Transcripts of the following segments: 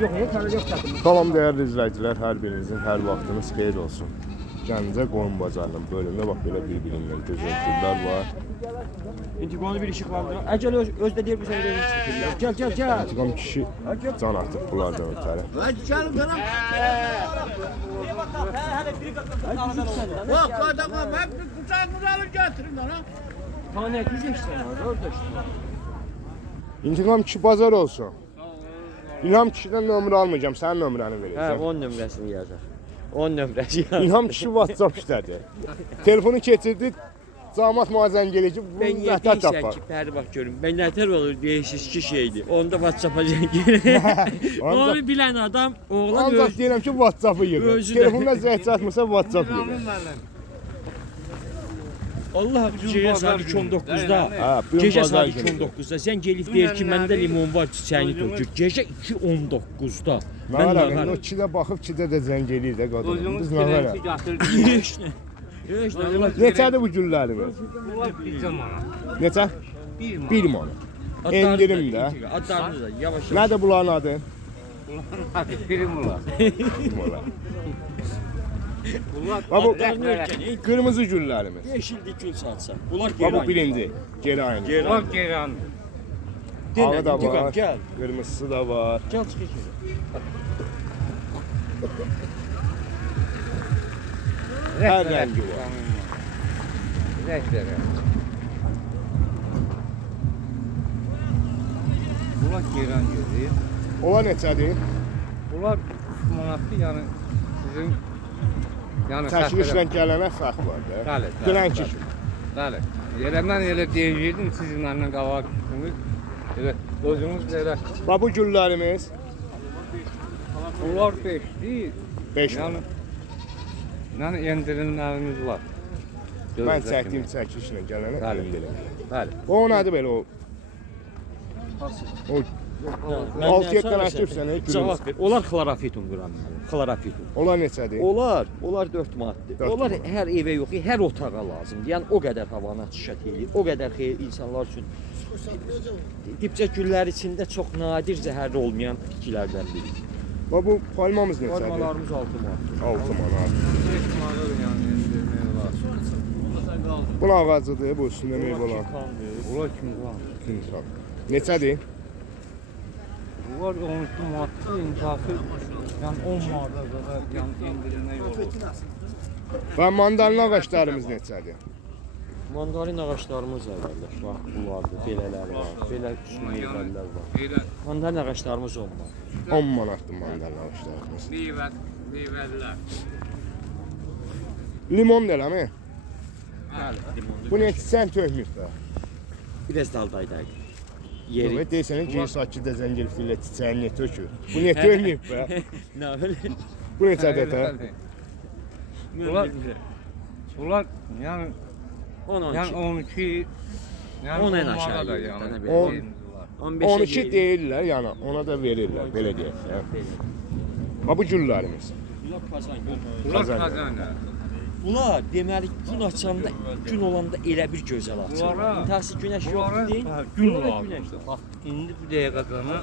Yok, yok satın. Tamam değerli izleyiciler, her birinizin her vaktiniz xeyir olsun. Gəncə qoyun bazarının bölümünde bak böyle birbirinden güzel türler var. İntiqamlı bir işi kaldı. Əcəl özdə deyir bu sənə verir çıxır. Gel. İntiqam kişi can atıb bunlardan ötəri. Bak adama ben kucağınıza alın getirin bana. Tane güzel işte. Orada işte. İntiqam kişi bazar olsun. İlham kişiden nömrə almayacağım, sənin nömrəni Hə, verəcəm. 10 nömrəsini yazar. 10 nömrəsi yazar. İlham kişi WhatsApp işlədi. Telefonu keçirdi, camat müazzən gəlir ki, bu Ben nətər yediysen tapar. ki, pəri bak görüm. Ben nətər olur deyəsiz ki şeydi. Onda WhatsApp-a gelir. Onu bilen adam oğlan Ancaq deyirəm ki, WhatsApp-ı yığır. Özü də- Telefonda zəh çatmırsa WhatsApp yığır. Allah gecə saat 19-da. Ha, bu gün Gecə bazar saat günü. 19-da sən gelib deyir ki, məndə limon var, çiçəyini tökür. Gecə 2:19-da. Nə var abi? O kidə baxıb kidə də zəng eləyir də qadın. Biz nə var? Heç nə. Heç nə. Allah Neçədir bu güllərimiz? Neçə? 1 manat. Endirim də. Adlarını da yavaş. Nədir bunların adı? Primula. Ha bu Adlarını öyrən. qırmızı güllərimiz. Yeşildi gül satsan. Bunlar Ha geri bu aynı. birinci. Geri aynı. Geri Bak aynı. Ceyran. Ağı da İntiqam, var. Gel. Qırmızısı da var. Gel çık içeri. Hər rəngi var. Renkleri. Bunlar Ceyran gözü. Ola neçədir? Bunlar manatlı yani sizin yani Çəkilişlə gələnə fərq var da. Bəli, bəli, Dünənki bəli. kimi. Bəli. Yerəndən elə deyəcəkdim sizin məndən qabaq düşdünüz. Elə özünüz də elə. Bax bu güllərimiz Bunlar 5'dir. 5 Yəni manat. yəni endirimlərimiz var. Mən çəkdiyim çəkilişlə gələnə Bəli. endirim. Bəli. O nədir belə o? O 6-7 dənə əkibsən, Cavab ver. Onlar xlorafitun qıranlar. Xlorafitun. Ola neçədir? Onlar 4 manatdır. 4 Onlar manat. hər evə yox, hər otağa lazımdır. Yəni o qədər havanı çişət eləyir. O qədər xeyir insanlar üçün. Dipçək güllər içində çox nadir zəhərli olmayan bitkilərdən biri. Bax bu palmamız neçədir? Formalarımız 6 manat. 6 manat. 5 manat yəni endirmək var. Bu ağacıdır, bu üstündə meyvə olan. Bunlar kim var? Kimsan. Neçədir? Bunlar 12 manatdır, intihası yəni 10 manata qədər yəni endirilmək olur. Və mandalina ağaclarımız neçədir? Mandarin ağaclarımız var qardaş. Bax, bunlardır, belələr var. Belə üstün meyvələr var. Elə Mandarin ağaclarımız 10 manat. 10 manatdır mandalina ağaclarımız. meyvələr. Limon da eləmi? Bəli, limonlu. Bu neçə sən tökmür də? Biraz daldaydaydı. Yeri. Evet, deyirsən ki, sakitdə zəngil fillə çiçəyin ne tökür? Bu ne tökmür də? Nə öyle? Bu neçədir də? Bunlar yəni 10-12. yəni 12 yəni 10 en 10 aşağı manata da yerdən yəni. belə. 10. 15 12 deyirlər, yəni ona da verirlər, belə deyək. Hə. Ha bu güllərimiz. Bunlar kazan gül. Bunlar Kazan. kazan. Bunlar deməli gün açanda, gün olanda elə bir gözəl açır. Bunlara- İntihası günəş Bunlara yoxdur deyil. gün Bunlara var. günəşdir. Bax indi bu dəqiqə qazanı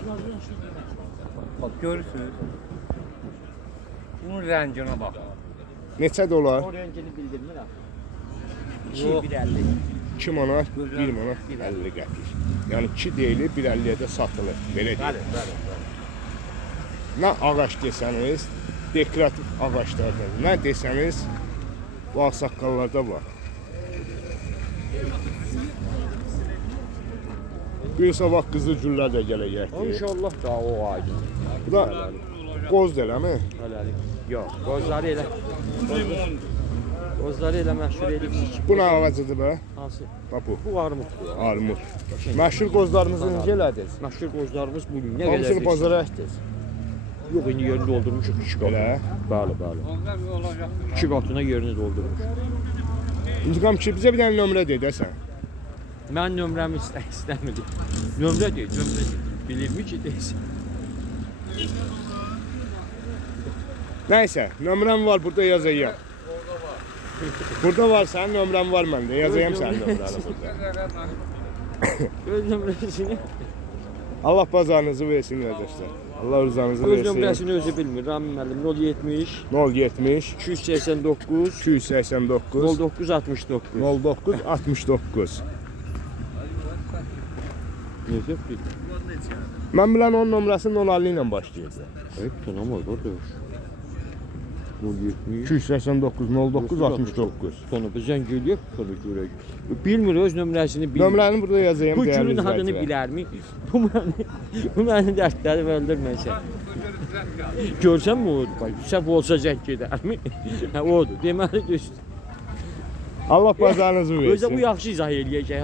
bax görürsünüz. Bunun rənginə bax. Neçədir olar? O rəngini bildirmirəm. Yox. 2-1.50. 2 manat, 1 manat 50 qəpik. Yəni 2 deyilir, 1.50-yə də satılır. Belə deyək. bəli. Nə ağac desəniz, dekorativ ağaclardan. Nə desəniz, bu ağsaqqallarda var. Bir sabah qızıl güllər də gələcəkdir. İnşallah da o aydın. Bu da qoz deləmi? Hələlik. Yox, qozları elə. Qozları elə məşhur edibsiz ki. Bu nə ağacıdır be? Hansı? Bax bu. Bu armuddur. Armud. Məşhur qozlarımızı necə elədiniz? Məşhur qozlarımız bu gün nə Hamısını qədər? bazara əkdiniz. Yox, indi yerini doldurmuşuq 2 qat. Belə. Bəli, bəli. Onlar olacaq. 2 qatına yerini doldurmuşuq. İntiqam ki, bizə bir dənə nömrə de desən. Mən nömrəmi istəmirdim. Nömrə deyil, nömrə deyil. Bilirmi ki, deyilsin. Nəysə, nömrəm var, burada yazayım. Burada var, sənin nömrən var məndə. Yazayım sənin nömrəni burada. Öz nömrəsini. Allah bazarınızı versin qardaşlar. Allah rızanızı Öz versin. nömrəsini özü bilmir. Ramin müəllim 070 070 289 289 0969. 0969. Necə bir? Mən bilən onun nömrəsi 050 ilə başlayır. Ayıb tanım var da. 070 289 09 69. Sonra bizən geliyor, sonra görək. Bilmir öz nömrəsini bilmir. Nömrəni burada yazayım Bu dəyərli günün adını izləyicilər. bilərmi? Bu məni dərdləri öldürməsə. Görsən mi odur? Bax, səhv olsa zəng gedərmi? Hə, odur. Deməli düzdür. Allah bazarınızı versin. Özə bu yaxşı izah eləyəcək.